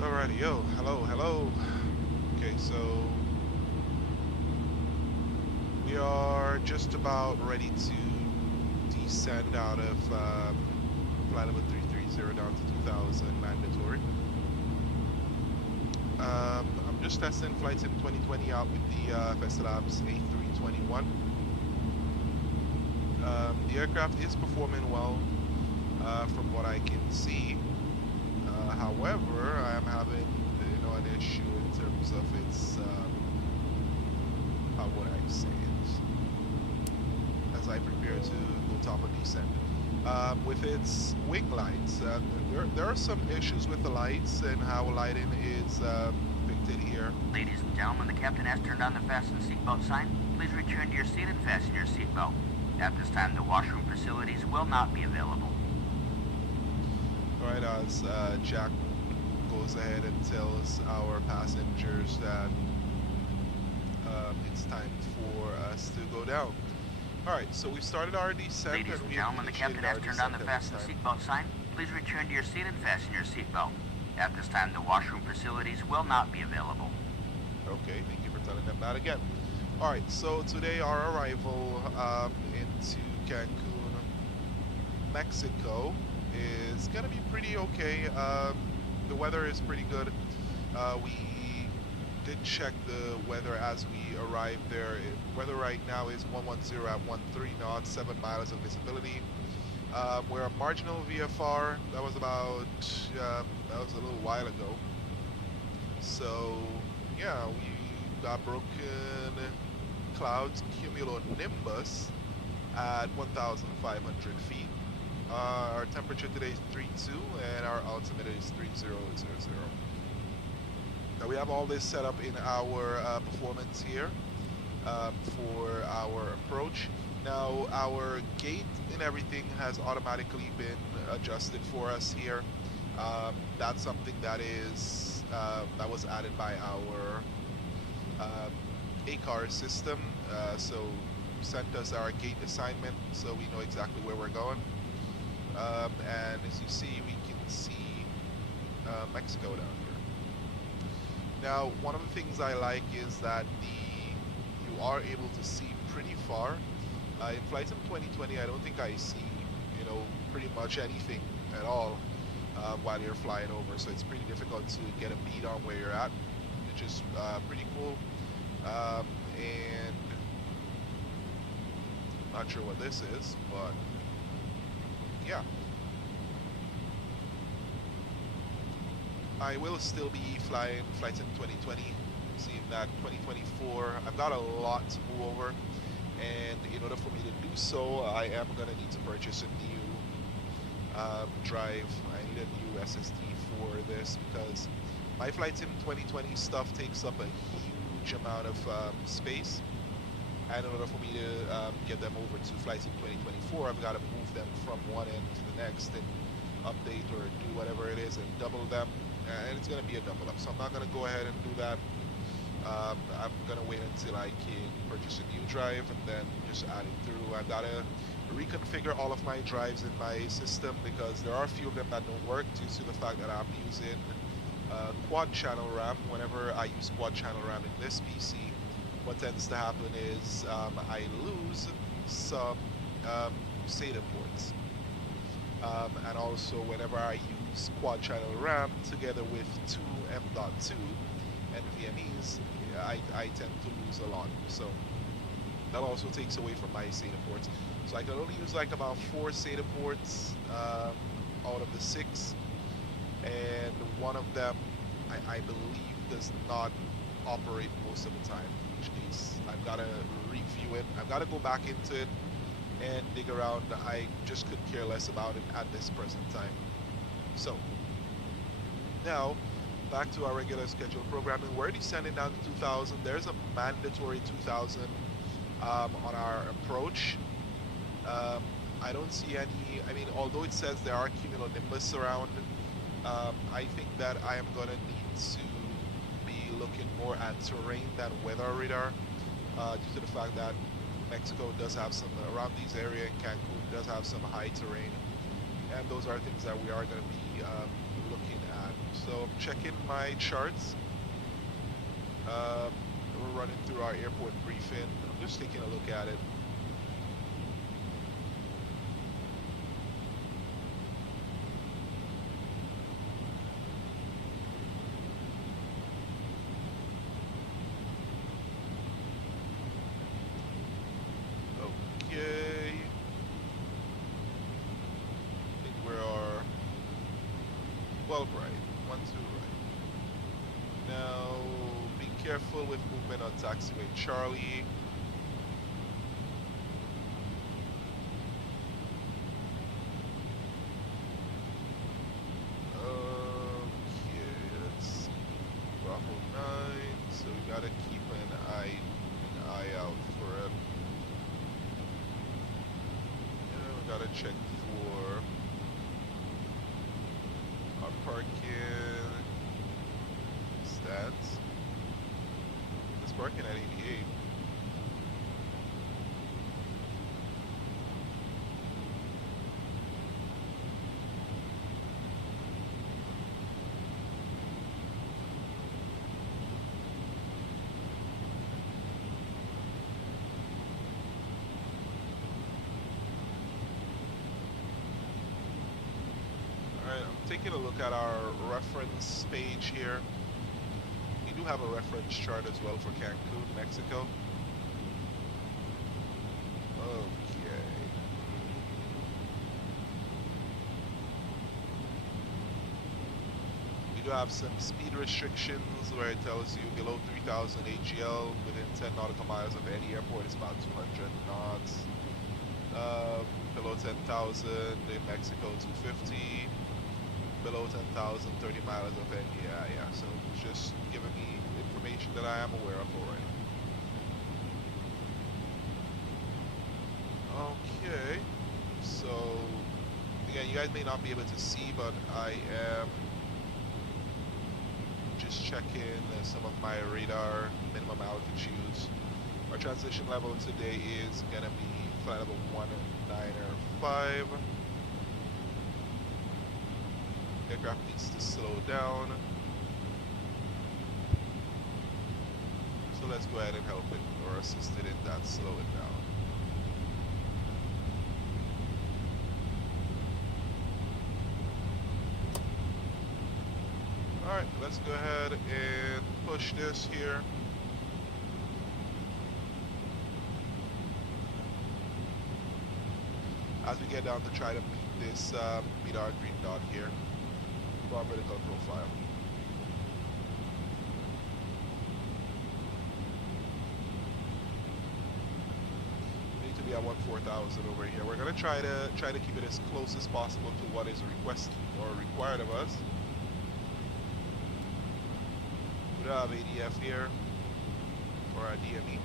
Alrighty, yo, hello, hello. Okay, so we are just about ready to descend out of flight number 330 down to 2000 mandatory. I'm just testing flight sim 2020 out with the Festalabs A321. The aircraft is performing well from what I can see. However, I am having an issue in terms of its how would I say it, as I prepare to go top of descent. With its wing lights, there are some issues with the lights and how lighting is depicted here. Ladies and gentlemen, the captain has turned on the fasten seatbelt sign. Please return to your seat and fasten your seatbelt. At this time, the washroom facilities will not be available. Alright, as Jack goes ahead and tells our passengers that it's time for us to go down. Alright, so we started our descent. Ladies and gentlemen, the captain has turned on the fasten seatbelt sign. Please return to your seat and fasten your seatbelt. At this time, the washroom facilities will not be available. Okay, thank you for telling them that again. Alright, so today our arrival into Cancun, Mexico is going to be pretty okay. The weather is pretty good. We did check the weather as we arrived there. Weather right now is 110 at 13 knots, 7 miles of visibility. We're a marginal VFR. That was about, that was a little while ago. So, yeah, we got broken clouds cumulonimbus at 1,500 feet. Our temperature today is 32 and our altimeter is 3000. Now we have all this set up in our performance here for our approach. Now our gate and everything has automatically been adjusted for us here. That's something that is that was added by our ACAR system. So sent us our gate assignment so we know exactly where we're going. And as you see, we can see Mexico down here. Now, one of the things I like is that you are able to see pretty far. In Flight Sim 2020, I don't think I see, pretty much anything at all while you're flying over. So it's pretty difficult to get a beat on where you're at, which is pretty cool. And I'm not sure what this is, but yeah. I will still be flying Flight Sim 2020, seeing that 2024, I've got a lot to move over, and in order for me to do so, I am going to need to purchase a new drive. I need a new SSD for this because my Flight Sim 2020 stuff takes up a huge amount of space, and in order for me to get them over to Flight Sim 2024, I've got to move them from one end to the next and update or do whatever it is and double them, and it's going to be a double up. So I'm not going to go ahead and do that. I'm going to wait until I can purchase a new drive and then just add it through. I've got to reconfigure all of my drives in my system because there are a few of them that don't work due to the fact that I'm using quad channel RAM. Whenever I use quad channel RAM in this PC, what tends to happen is I lose some SATA ports. And also whenever I use quad channel RAM together with two M.2 NVMEs, I tend to lose a lot. So that also takes away from my SATA ports. So I can only use like about 4 SATA ports out of the 6, and one of them I believe does not operate most of the time, in which case I've got to review it. I've got to go back into it and dig around. I just could care less about it at this present time. So now back to our regular scheduled programming. We're descending down to 2000. There's a mandatory 2000 on our approach. I don't see any, I mean, although it says there are cumulonimbus around, I think that I am going to need to be looking more at terrain than weather radar, due to the fact that Mexico does have some, around these areas, and Cancun does have some high terrain, and those are things that we are going to be looking at. So I'm checking my charts. We're running through our airport briefing. I'm just taking a look at it. Okay. I think we are 12 right. 1, 2 right. Now, be careful with movement on taxiway Charlie. Okay, let's see. Bravo 9. So we gotta keep an eye out for it. Yeah, we gotta check for our parking stats. It's parking at 88. Alright, I'm taking a look at our reference page here. We do have a reference chart as well for Cancun, Mexico. Okay. We do have some speed restrictions where it tells you below 3,000 AGL within 10 nautical miles of any airport is about 200 knots. Below 10,000 in Mexico, 250. Below 10,000, 30 miles of any, yeah. So it's just giving me information that I am aware of already. Okay, so again, you guys may not be able to see, but I am just checking some of my radar minimum altitudes. Our transition level today is gonna be flight level 195. Aircraft needs to slow down. So let's go ahead and help it or assist it in that slowing down. Alright, let's go ahead and push this here. As we get down to try to meet our green dot here. Our vertical profile. We need to be at 14,000 over here. We're gonna try to keep it as close as possible to what is requested or required of us. We do have ADF here for our DME.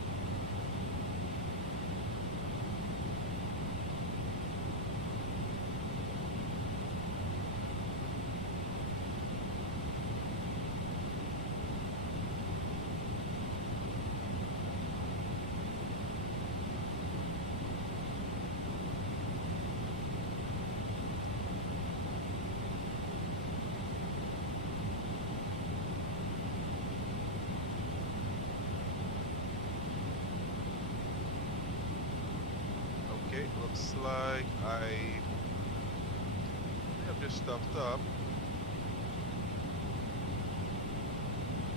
Okay, looks like I have just stuffed up.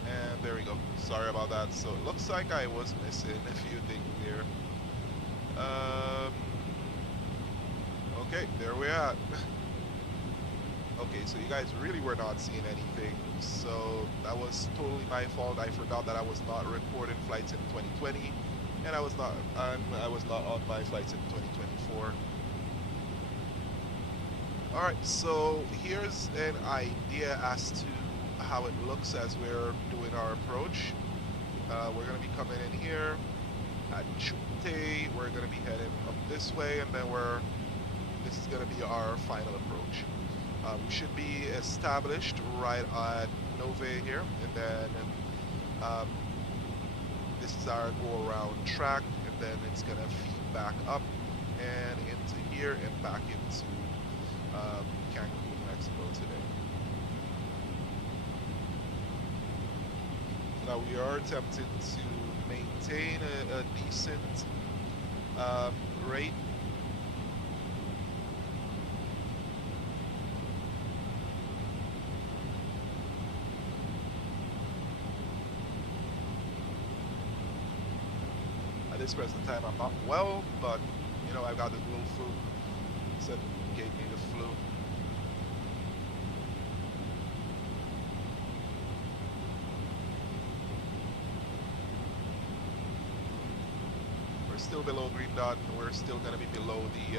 And there we go. Sorry about that. So it looks like I was missing a few things here. Okay, there we're at. Okay, so you guys really were not seeing anything. So that was totally my fault. I forgot that I was not recording flights in 2020. And I was not on my flights in 2024. All right, so here's an idea as to how it looks as we're doing our approach. We're gonna be coming in here at Chute. We're gonna be heading up this way, and then this is gonna be our final approach. We should be established right at Nove here, and then this is our go-around track, and then it's gonna feed back up and into here and back into Cancun, Mexico today. Now we are attempting to maintain a decent rate. At this present time, I'm not well, but you know, I got the little flu. Said gave me the flu. We're still below green dot, and we're still going to be below the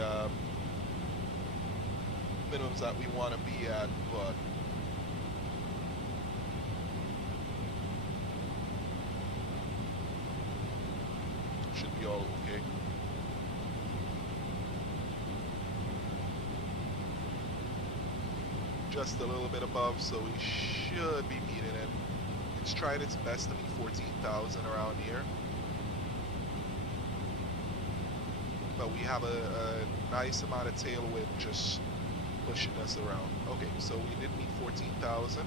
minimums that we want to be at, but should be all okay. Just a little bit above, so we should be meeting it. It's trying its best to meet 14,000 around here. But we have a nice amount of tailwind just pushing us around. Okay, so we did meet 14,000.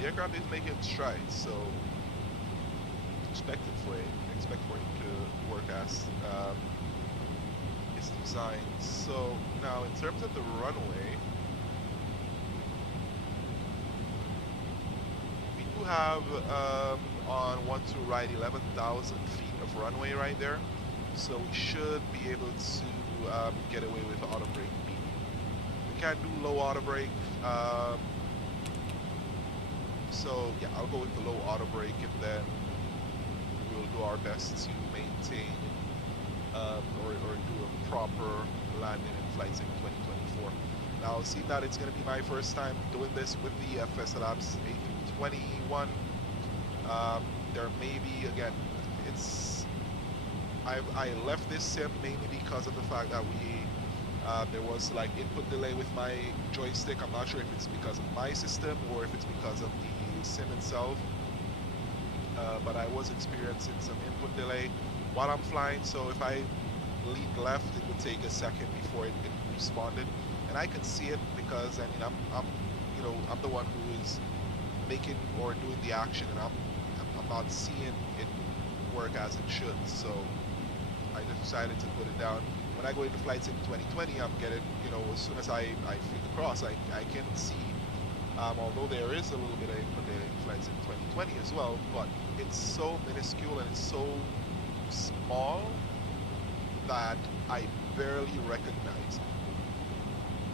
The aircraft is making strides, so expect for it to work as it's designed. So now in terms of the runway, we do have on 1 to right 11,000 feet of runway right there, so we should be able to get away with auto brake B. We can't do low auto brake, so yeah, I'll go with the low auto brake, and then we'll do our best to maintain or do a proper landing in Flight Sim 2024. Now, see that it's going to be my first time doing this with the FS Labs A321. There may be, again, I left this sim mainly because of the fact that there was like input delay with my joystick. I'm not sure if it's because of my system or if it's because of the sim itself. But I was experiencing some input delay while I'm flying, so if I leaned left, it would take a second before it responded, and I can see it because I mean I'm the one who is making or doing the action, and I'm not seeing it work as it should. So I just decided to put it down. When I go into Flight Sim 2020, I'm getting, you know, as soon as I flew across, I can see. Although there is a little bit of input there in Flight Sim 2020 as well, but it's so minuscule and it's so small that I barely recognize it.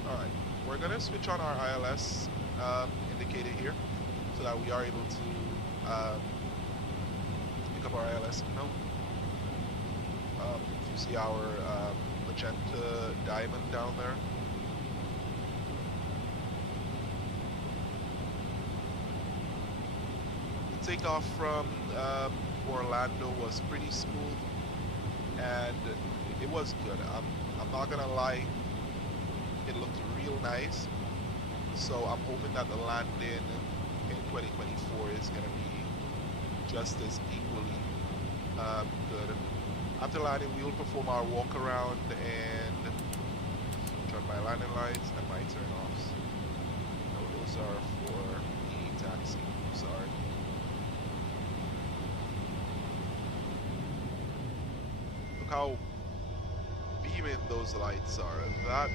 Alright, we're going to switch on our ILS indicator here so that we are able to pick up our ILS signal. You see our magenta diamond down there. Takeoff from Orlando was pretty smooth, and it was good. I'm not gonna lie, it looked real nice. So I'm hoping that the landing in 2024 is gonna be just as equally good. After landing, we will perform our walk around and turn my landing lights and my turn offs. No, those are for the taxi. Sorry. How beaming those lights are. That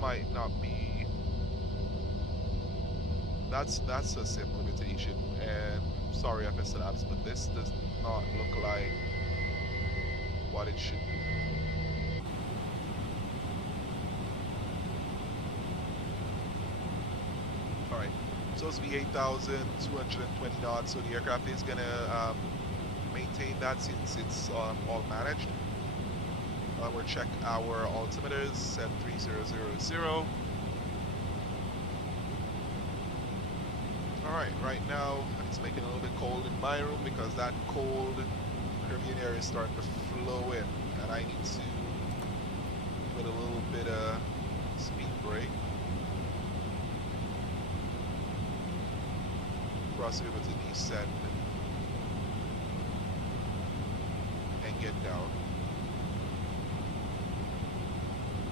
might not be. That's a sim limitation, and sorry FS Labs, but this does not look like what it should be. Alright, so it's be 8,220 knots, so the aircraft is gonna maintain that since it's all managed. We'll check our altimeters, set 3000. Alright, right now it's making a little bit cold in my room because that cold Caribbean air is starting to flow in, and I need to put a little bit of speed brake. Cross over to descend. get down.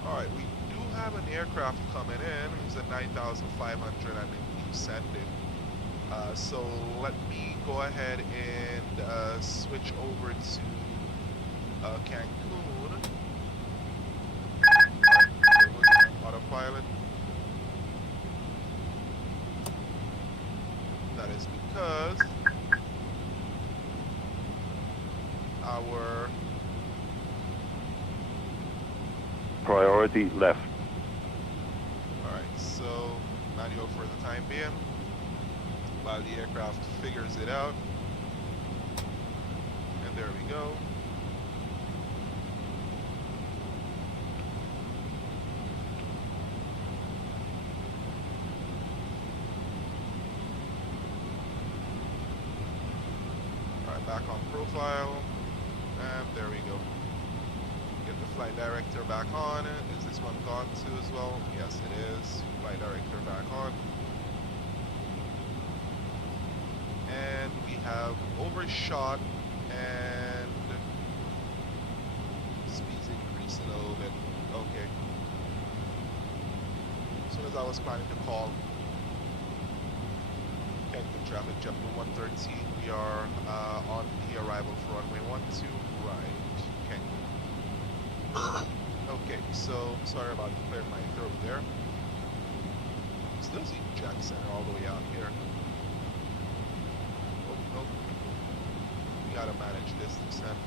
Alright, we do have an aircraft coming in. It's at 9,500 and descending. So let me go ahead and switch over to Cancun. Alright, there goes autopilot. That is because our priority left. Alright, so manual for the time being while the aircraft figures it out. And there we go. Alright, back on profile. And there we go. Get the flight director back on. Is this one gone too as well? Yes, it is. Flight director back on. And we have overshot and speed's increasing a little bit. Okay. As soon as I was planning to call Cancun traffic, JBU113, we are on the arrival for runway 12 right, Cancun. Okay, so sorry about clearing my throat there. Still see Jack Center all the way out here. Oh, we gotta manage this descent.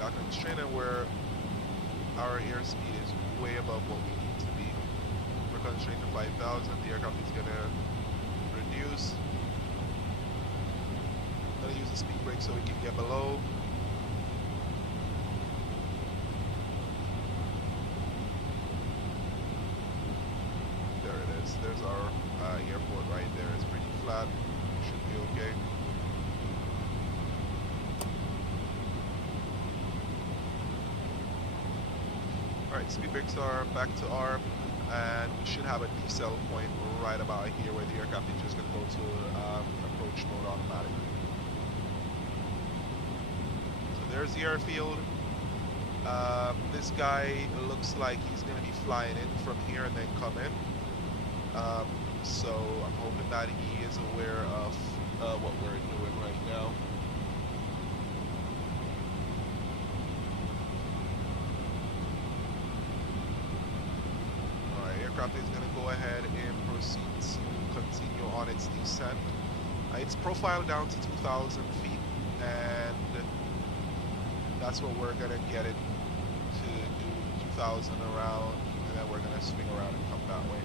Got constraining where our airspeed is way above what we need to be. We're constrained to 5,000. The aircraft is gonna reduce. Gonna use the speed brake so we can get below. There it is. There's our airport right there. It's pretty flat. Should be okay. Alright, speed brakes are back to arm, and we should have a decel point right about here where the aircraft is just going to go to approach mode automatically. So there's the airfield. This guy looks like he's going to be flying in from here and then come in. So I'm hoping that he is aware of what we're doing right now. Aircraft is going to go ahead and proceed to continue on its descent. It's profiled down to 2,000 feet, and that's what we're going to get it to do, 2,000 around, and then we're going to swing around and come that way.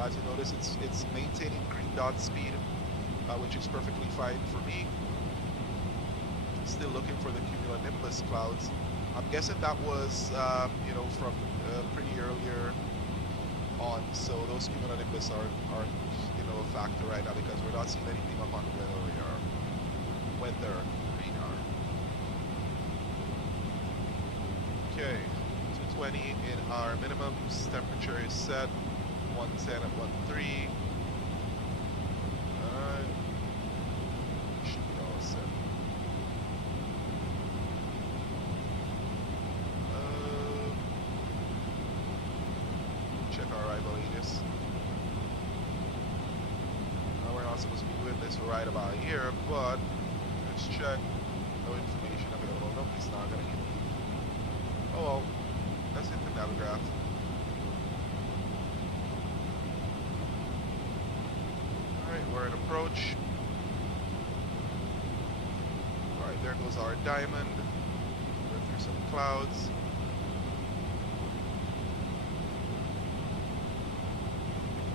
As you notice, it's maintaining green dot speed, which is perfectly fine for me. Still looking for the cumulonimbus clouds. I'm guessing that was, you know, from pretty earlier on, so those cumulonimbus are you know, a factor right now because we're not seeing anything up on the weather radar. Okay, 220 in our minimums. Temperature is set. 110 at 13. Should be all set. Check our arrival radius. We're not supposed to be doing this right about here, but let's check. No information available. Nope, it's not gonna hit. Oh well, let's hit the navigraph. Alright, we're in approach. Alright, there goes our diamond. We're through some clouds.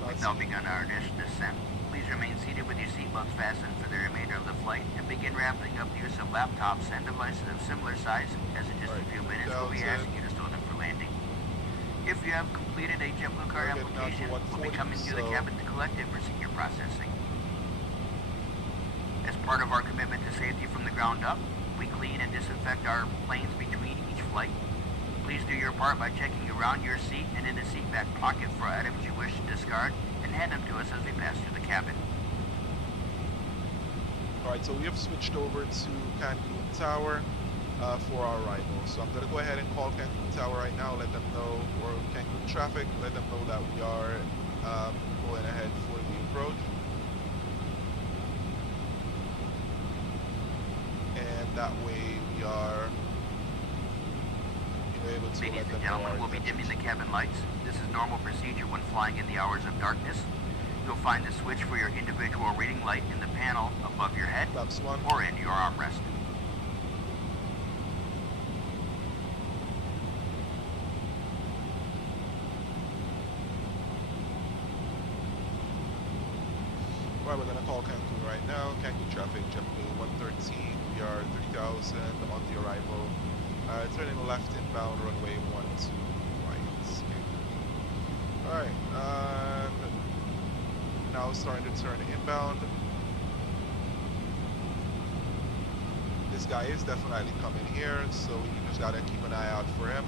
We've now begun our descent. Please remain seated with your seatbelts fastened for the remainder of the flight and begin wrapping up the use of laptops and devices of similar size, as in just a few minutes we'll be asking you to store them for landing. If you have completed a JetBlue card application, we'll be coming to the cabin to collect it for senior processing. As part of our commitment to safety from the ground up, we clean and disinfect our planes between each flight. Please do your part by checking around your seat and in the seat back pocket for items you wish to discard, and hand them to us as we pass through the cabin. Alright, so we have switched over to Cancun Tower for our arrival. So I'm going to go ahead and call Cancun Tower right now, let them know, or Cancun Traffic, let them know that we are going ahead for the approach. And that way we are able to Ladies let and them know. gentlemen, we'll be dimming the cabin lights. This is normal procedure when flying in the hours of darkness. You'll find the switch for your individual reading light in the panel above your head Flaps 1. or in your armrest. Alright, we're going to call Cancun right now. Cancun Traffic, JBU113. We are 30,000 on the arrival. Turning left inbound, runway 12 right. Alright, now starting to turn inbound. This guy is definitely coming here, so you just gotta keep an eye out for him.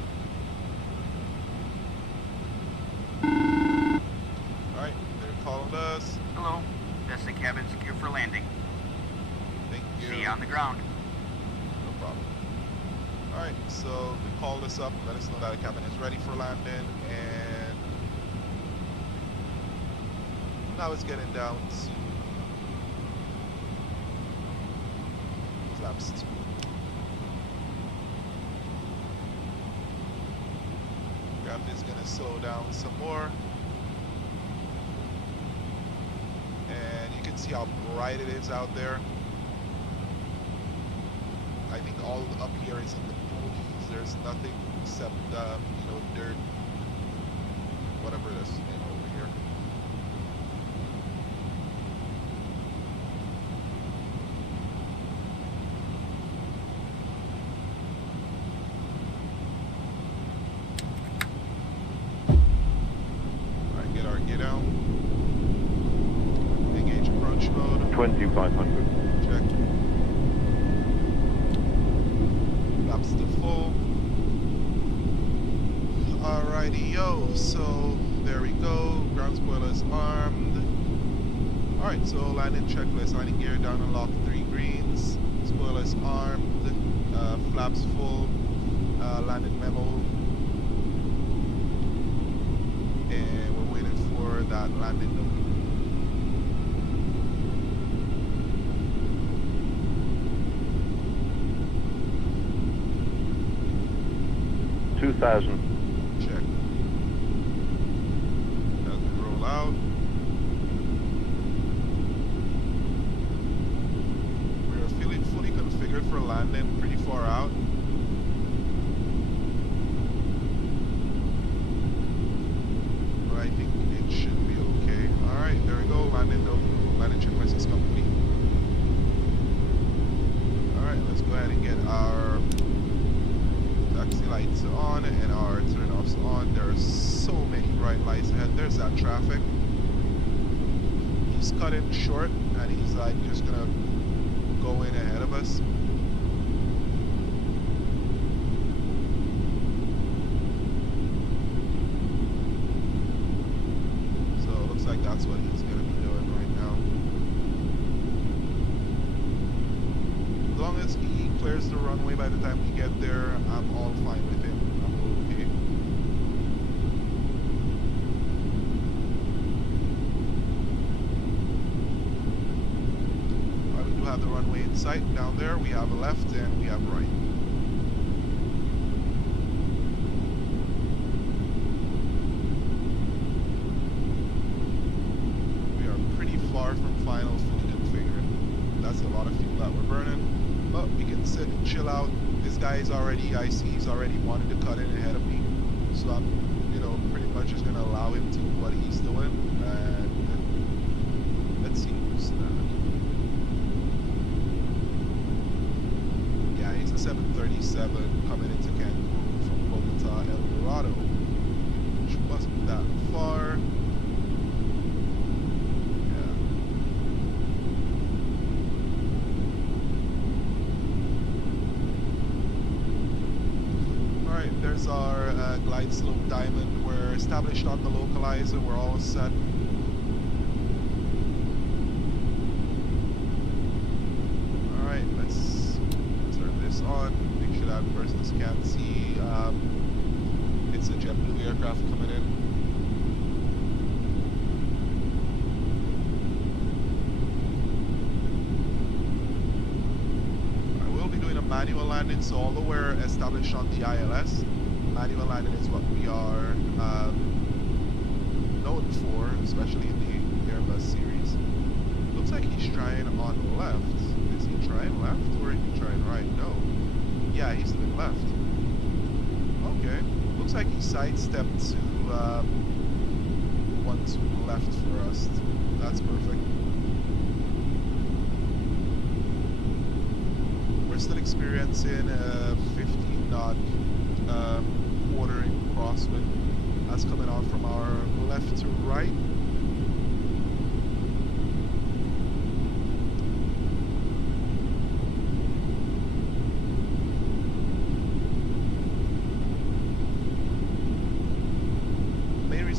Alright, they're calling us. Hello, that's the cabin secure for landing. Thank you. See you on the ground. No problem. Alright, so they called us up, let us know that the cabin is ready for landing, and now it's getting down to flaps 2. Gravity is going to slow down some more. And you can see how bright it is out there. I think all up here is in the boonies. There's nothing except, you know, dirt, whatever it is, over here. Alright, get our get down. Engage approach mode. 2500. Check. Flaps to full. Alrighty, yo. So there we go. Ground spoilers armed. Alright, so landing checklist. Landing gear down and lock 3 greens. Spoilers armed. Flaps full. Landing memo. And we're waiting for that landing note. 2000. Check. As we roll out. We are feeling fully configured for landing, pretty far out. But I think it should be okay. Alright, there we go. Landing checklist is complete. Alright, let's go ahead and get our taxi lights on and our turn-offs on. There are so many bright lights ahead. There's that traffic. He's cutting short and he's like just gonna go in ahead of us. So it looks like that's what he's gonna be doing right now. As long as he clears the runway by the time we get there, I'm all fine with him. I'm okay. Alright, we do have the runway in sight. Down there we have a left and we have right. We are pretty far from final fully configured. That's a lot of fuel that we're burning. But we can sit and chill out. This guy is already, I see he's already wanted to cut in ahead of me. So I'm, you know, pretty much just going to allow him to do what he's doing. And let's see who's that. Yeah, he's a 737 coming into Cancun from Bogota, El Dorado, which wasn't that far. There's our glide slope diamond. We're established on the localizer. We're all set. on. Make sure that persons can see. It's a JetBlue aircraft coming in. I will be doing a manual landing, so although we're established on the ILS, manual landing is what we are known for, especially in the Airbus series. Looks like he's trying on left. Is he trying left or is he trying right? No. Yeah, he's doing left. Okay. Looks like he sidestepped to one to the left for us. That's perfect. We're still experiencing a 15 knot quartering crosswind. That's coming on from our left to right.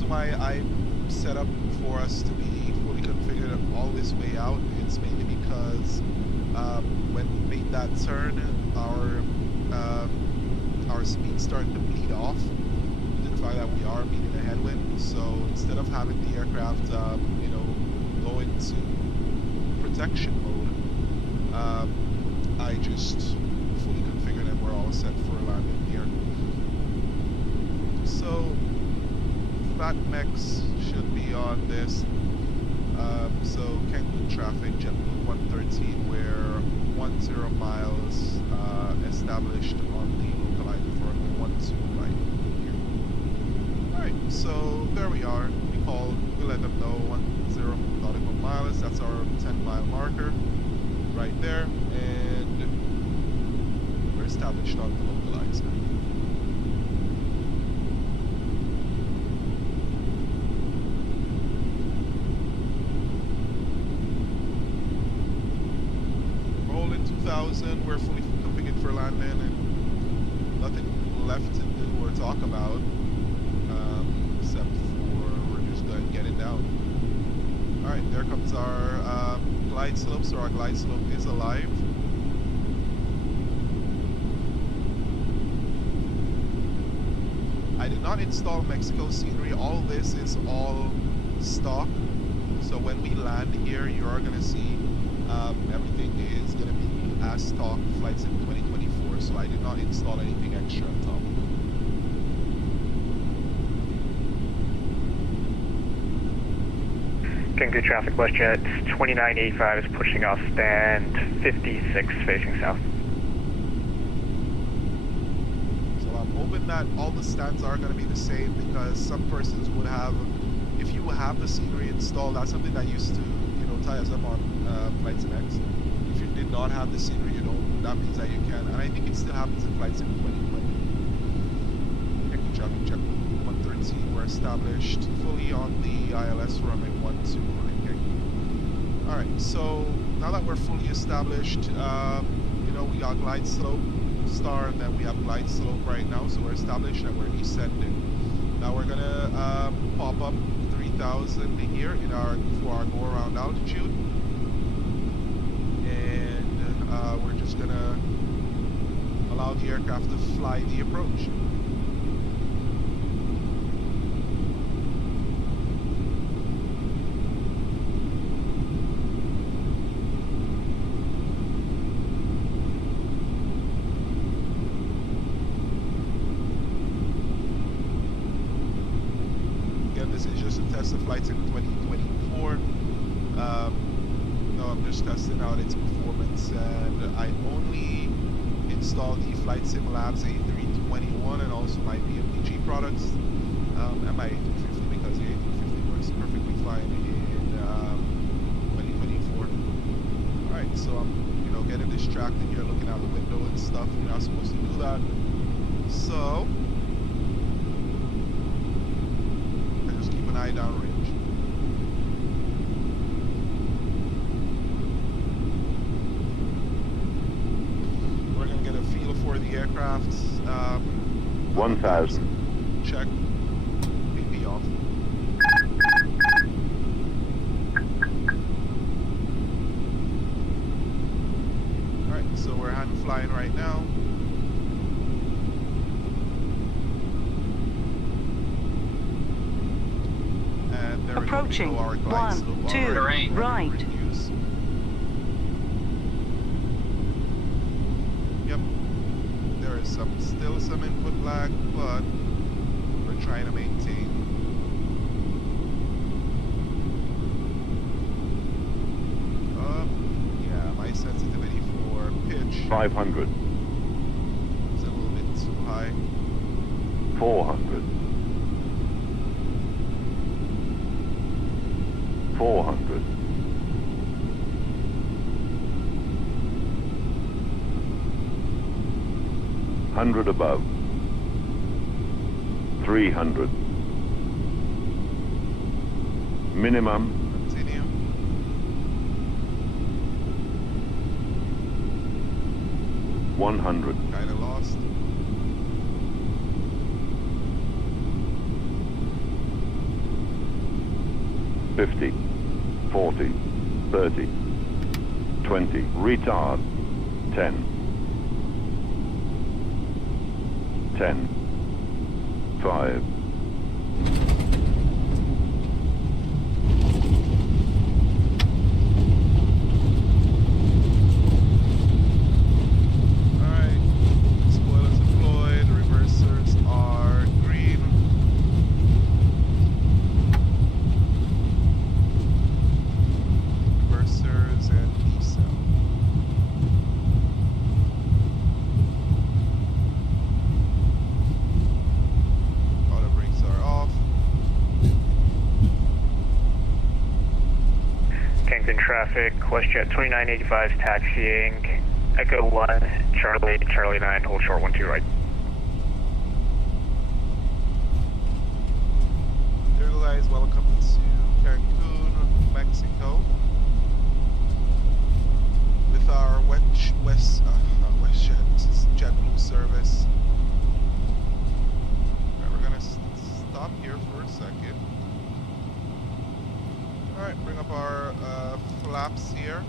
Why I set up for us to be fully configured all this way out, it's mainly because when we made that turn, our speed started to bleed off due to the fact that we are meeting a headwind. So instead of having the aircraft, you know, go into protection mode, I just fully configured and we're all set for landing here. So FATMEX should be on this. So Cancun traffic, JBU113, we're 10 miles established on the localized for runway 12 right here. Alright, so there we are. We let them know 10 nautical miles. That's our 10-mile marker right there, and we're established on the localized now. We're fully configured for landing and nothing left to do or talk about except for we're just going to get it down. Alright, there comes our glide slope, so our glide slope is alive. I did not install Mexico scenery. All this is all stock, so when we land here you are going to see everything is going to be as stock flights in 2024, so I did not install anything extra on top. Cancun traffic, WestJet 2985 is pushing off stand 56 facing south. So I'm hoping that all the stands are going to be the same, because some persons would have, if you have the scenery installed, that's something that used to, you know, tie us up on Flights Next. If you did not have the scenery, you don't, that means that you can, and I think it still happens in Flight Sim 2020. Cancun traffic, JBU113, we're established fully on the ILS runway 12 right here. Alright, so now that we're fully established, you know, we got glide slope star, and then we have glide slope right now, so we're established and we're descending. Now we're gonna pop up 3,000 here in for our go around altitude. We're just gonna allow the aircraft to fly the approach. Again, this is just a test of flights in 2024. No, I'm just testing out its performance, and I only installed the Flight Sim Labs A321 and also my BMDG products and my A350, because the A350 works perfectly fine in 2024. Alright, so I'm, you know, getting distracted here looking out the window and stuff. You're not supposed to do that. So I just keep an eye downrange. For the aircraft, 1,000. Check. AP off. Alright, so we're hand flying right now. There we go. Approaching. We know our glide 1, slope 2, already right. reduced. Yep. There is still some input lag, but we're trying to maintain. Yeah, my sensitivity for pitch 500. is a little bit too high. 400. 400. 100 above. 300. Minimum. Continue. 100. Kind of lost. $50, $40, $30, $20, retard, $10, $10, $5. Alright. Spoilers deployed. Reversers are green. Reversers and decel. Auto brakes are off. Cancun traffic, WestJet 2985 is taxiing. Echo 1, Charlie 9, hold short 12 right. Dear guys, welcome to Cancun, Mexico. With our WestJet JetBlue service. Alright, we're gonna stop here for a second. Alright, bring up our flaps here.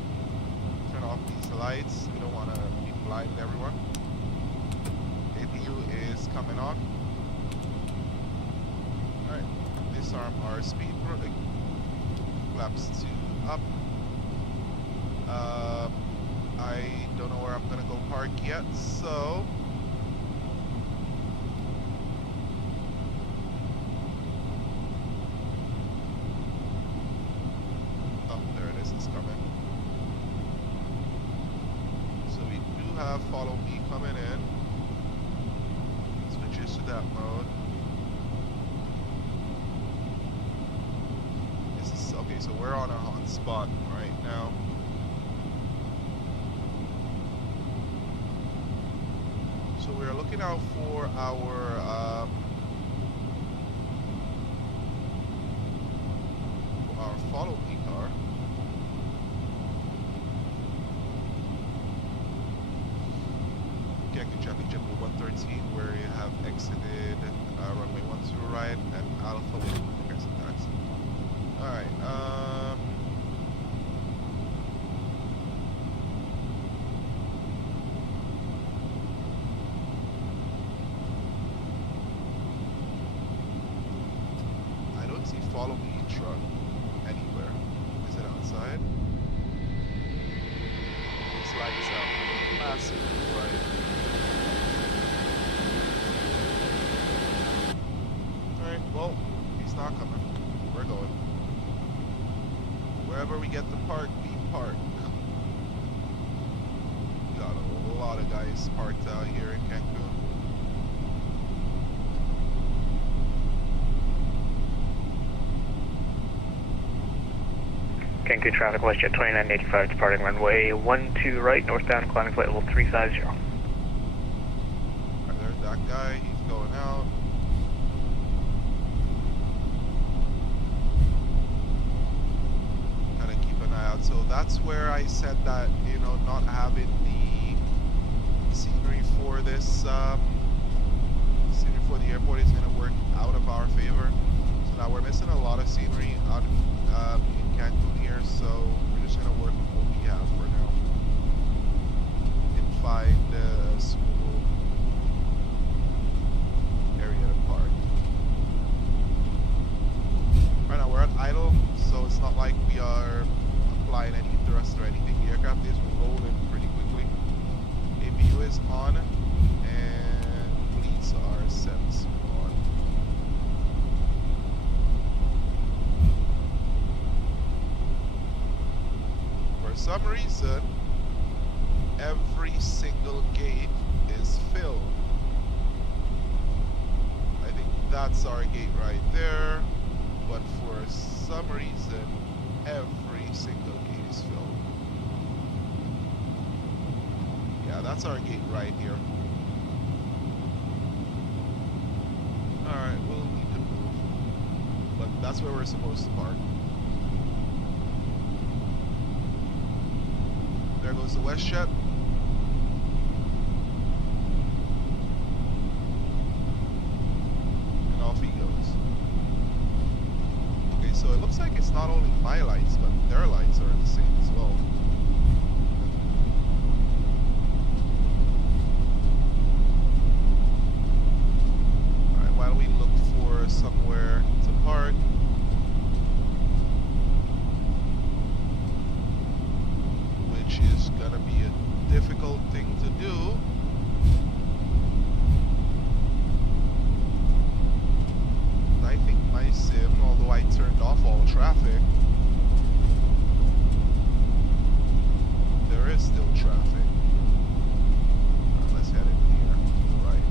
Turn off these lights. We don't want to be blind, everyone. JBU is coming on. Alright, disarm our speed brake. Flaps 2 up. I don't know where I'm gonna go park yet, so oh, there it is, it's coming. So we do have follow me coming in. Switches to that mode. This is okay, so we're on a hot spot right now. So we're looking out for our follow me car. Cancun traffic JBU113, where you have exited runway 12 right and Alpha with progressive taxi. Alright, I don't see follow me truck anywhere. Is it outside? It's lights out. Massive right. Alright, well, he's not coming. We're going. Wherever we get to park, we park. We got a lot of guys parked out here in Cancun. Cancun traffic, WestJet 2985 departing runway 12 right, northbound, climbing flight level 350. Alright, there's that guy, he's going out. Gotta keep an eye out. So that's where I said that, you know, not having the scenery for this, scenery for the airport is gonna work out of our favor. So now we're missing a lot of scenery out in Cancun here, so we're just gonna work with what we have for now and find a suitable area to park. Right now we're at idle it's not like we are applying any thrust or anything. The aircraft is rolling pretty quickly. APU is on, and bleeds are set on. For some reason, every single gate is filled. I think that's our gate right there, but for some reason, every single gate is filled. Yeah, that's our gate right here. Alright, we'll need to move, but that's where we're supposed to park. There goes the WestJet. And off he goes. Okay, so it looks like it's not only my lights, but their lights are the same as well. Alright, while we look for somewhere to park, which is gonna be a difficult thing to do. I think my sim, although I turned off all traffic, there is still traffic. Alright, let's head in here to the right.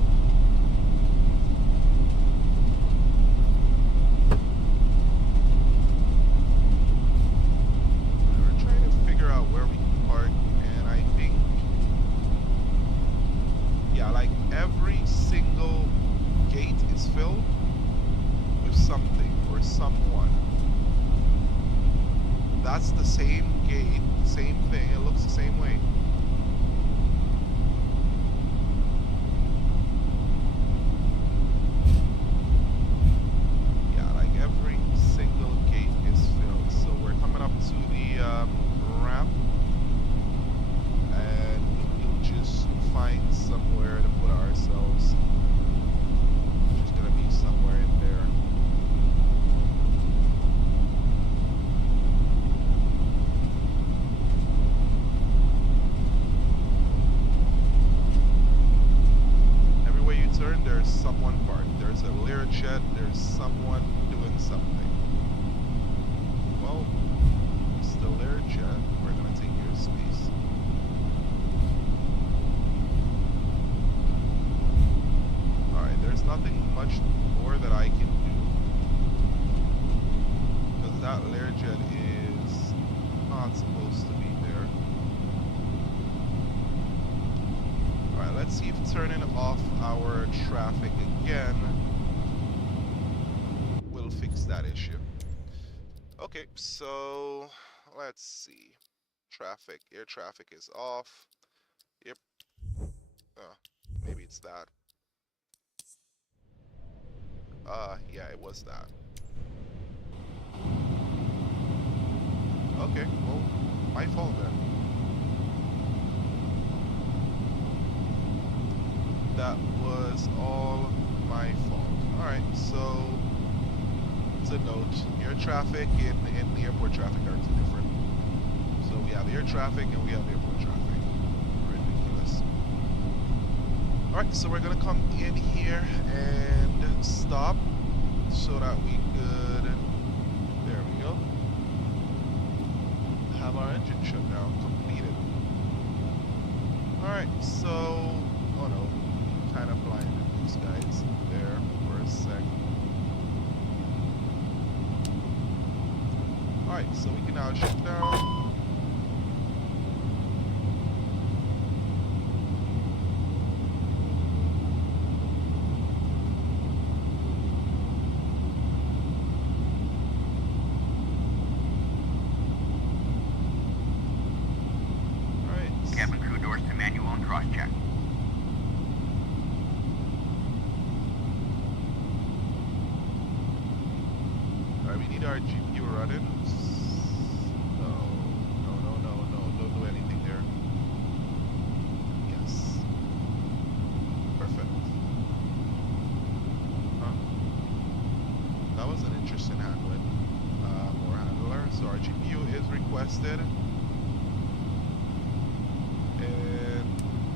We're trying to figure out where we can park, and I think, yeah, like every single gate is filled with something or someone. That's the same gate, same thing, it looks the same way. Yeah, like every single gate is filled. So we're coming up to the ramp, and we'll just find somewhere to put ourselves. Which is gonna be somewhere in there. Everywhere you turn, there's someone parked. There's a Learjet, there's someone doing something. Well, it's the Learjet. We're gonna take your space. Alright, there's nothing much more that I can do, because that Learjet is not supposed to be there. Alright, let's see if turning off our traffic again will fix that issue. Okay, so let's see. Traffic, air traffic is off. Yep. Maybe it's that. Yeah, it was that. Okay, well, my fault then. That was all my fault. Alright, so to note, air traffic and the airport traffic are two different. So we have air traffic and we have airport traffic. Ridiculous. Alright, so we're gonna come in here and stop so that we could, there we go, have our engine shutdown completed. Alright, so, oh no, kind of blinded these guys there for a sec. Alright, so we can now shut down. Cabin crew doors to manual and cross-check. Alright, we need our GPU running. No, don't do anything there. Yes. Perfect. Huh? That was an interesting handling. More handlers. So our GPU is requested. And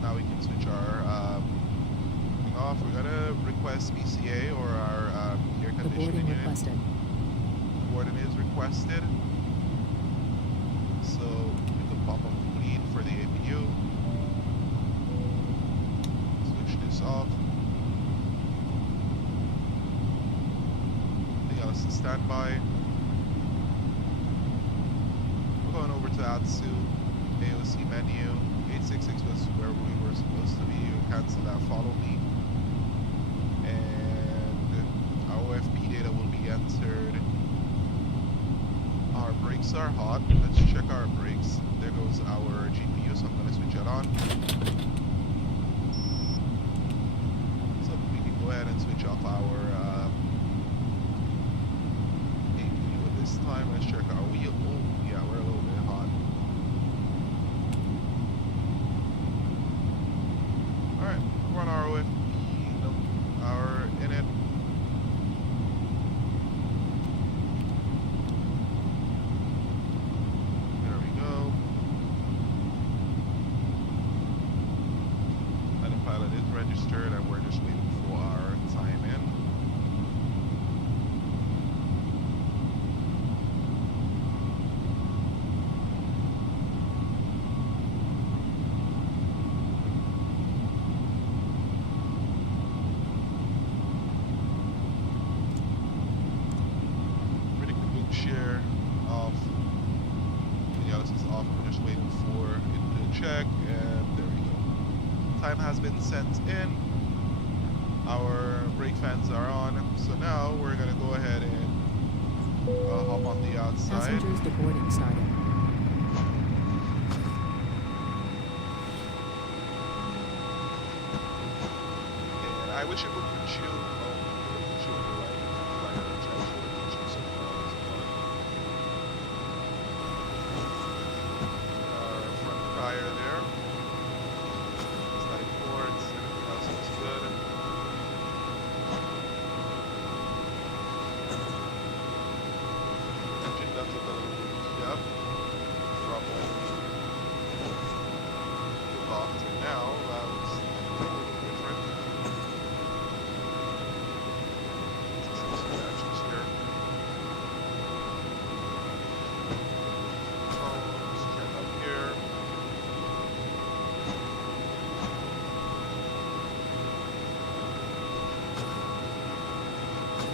now we can switch our thing off. We're gonna request ECA or our air The conditioning boarding unit. requested. Boarding is requested. So we can pop up clean for the APU. Switch this off. Anything else to standby? We're going over to ATSU, AOC menu. 866 was where we were supposed to be. You cancel that, follow me. And our OFP data will be entered. Our brakes are hot. Let's check our brakes. There goes our GPU, so I'm going to switch it on. So we can go ahead and switch off our APU at this time. Let's check our wheel. Oh, yeah, we're a little bit hot. Alright, run our OFP, our init. There we go. Pilot is registered and we're just waiting for our time in. Predict the wind shear off. Everything else is off. We're just waiting for it to check, and there we go. Time has been sent in. Our brake fans are on. So now we're gonna go ahead and hop on the outside. Passengers deboarding started. And I wish it would put you. Oh, it would put you on the right. Right on the track. It would put you somewhere else. Our front tire there. Static ports. Everything else looks good. Engine ducts look a little bit beat up from when we took off to now. That looks a little different. Some scratches here. Oh, let's check up here.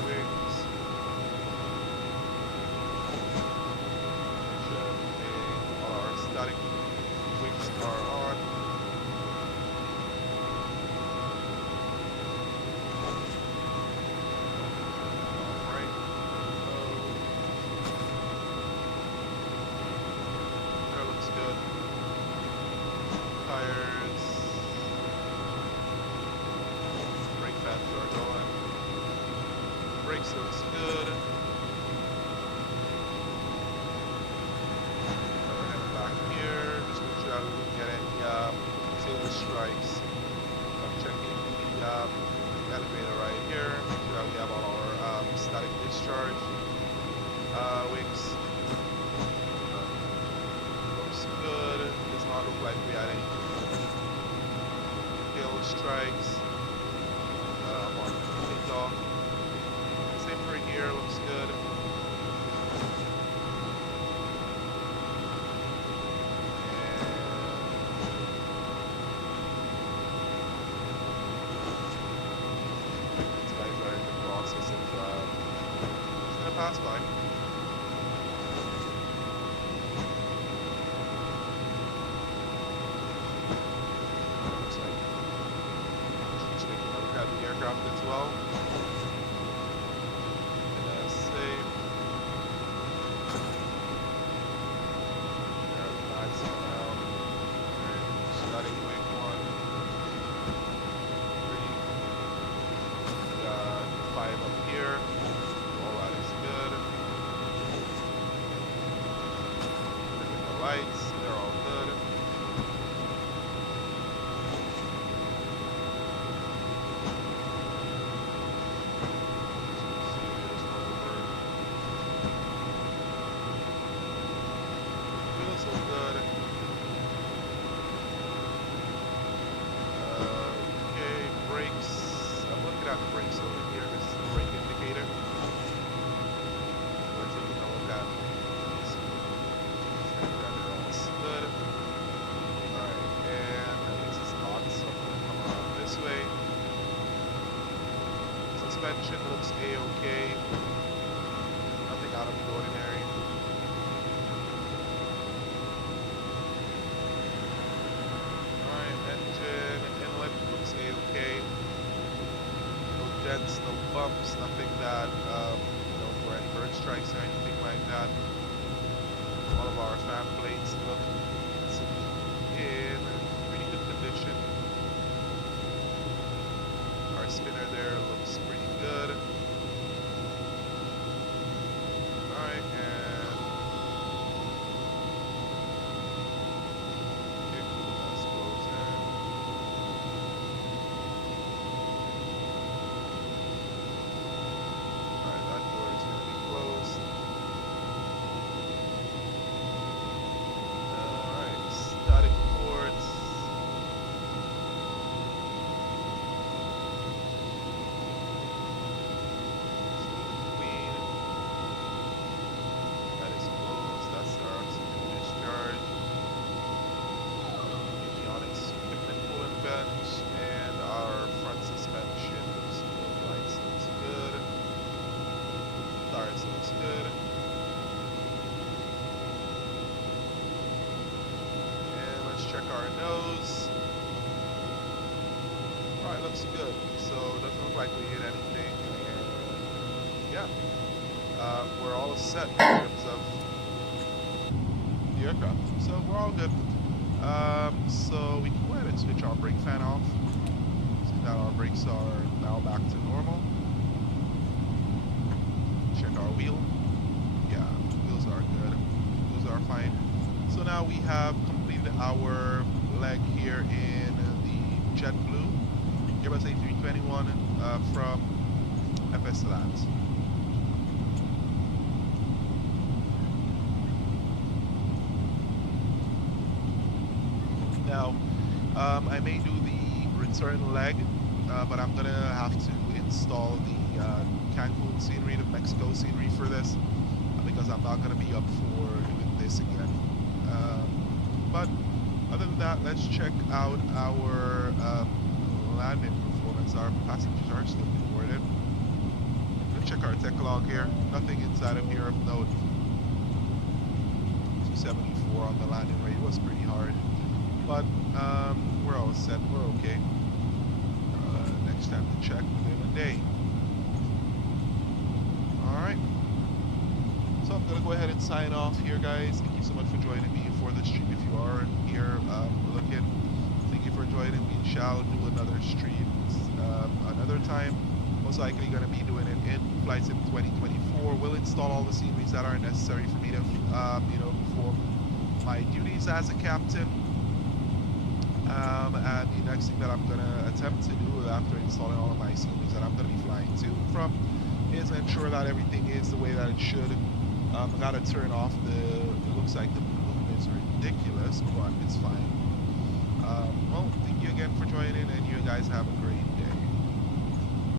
Wings. Checking. All our static wings are on. Alright. That looks good. Tires. Brake pads are going. Brakes looks good. Now we're heading back here. Just make sure that we didn't get any sailor strikes. I'm checking the elevator right here. Make sure that we have all our static discharge wings. Looks good. Does not look like we had any tail strikes on takeoff. Same for here, looks good. These guys are in the process of just gonna pass by. Looks like just making another cat the aircraft as well. Save. There are the bags now. Starting wing 1, 3. We got 5 up here. All that is good. Look at the lights, they're all good. suspension looks a-okay. Nothing out of the ordinary. Alright, engine inlet looks a-okay. No dents, no bumps, nothing that, you know, for any bird strikes or anything like that. All of our fan plates look to be in pretty good condition. Our spinner there looks pretty good. Alright, and okay, that's closing. Alright, that door is going to be closed. Alright, static ports. Clean. That is closed. That's our oxygen discharge. Avionics equipment coolant vent and our front suspension looks good. Lights looks good. Tires looks good. And let's check our nose. Alright, looks good. So it doesn't look like we hit anything. And yeah. We're all set in terms of the aircraft. So we're all good. So we can go ahead and switch our brake fan off. See that our brakes are now back to normal. Check our wheel. Yeah, wheels are good. Wheels are fine. So now we have completed our leg here in the JetBlue Airbus A321 from FS Labs. Now, I may do the return leg, but I'm gonna have to install the Cancun scenery, the Mexico scenery for this, because I'm not gonna be up for doing this again. But other than that, let's check out our landing performance. Our passengers are still boarded. Let's check our tech log here. Nothing inside of here of note. 274 on the landing rate was pretty hard. But we're all set, we're okay. Next time to check within a day. Alright. So I'm going to go ahead and sign off here, guys. Thank you so much for joining me for this stream. If you are here looking, thank you for joining. We shall do another stream another time. Most likely going to be doing it in Flight Sim 2024. We'll install all the sceneries that are necessary for me to, you know, perform my duties as a captain. And the next thing that I'm going to attempt to do after installing all of my sceneries that I'm going to be flying to and from is ensure that everything is the way that it should. I got to turn off it looks like the balloon is ridiculous, but it's fine. Well, thank you again for joining, and you guys have a great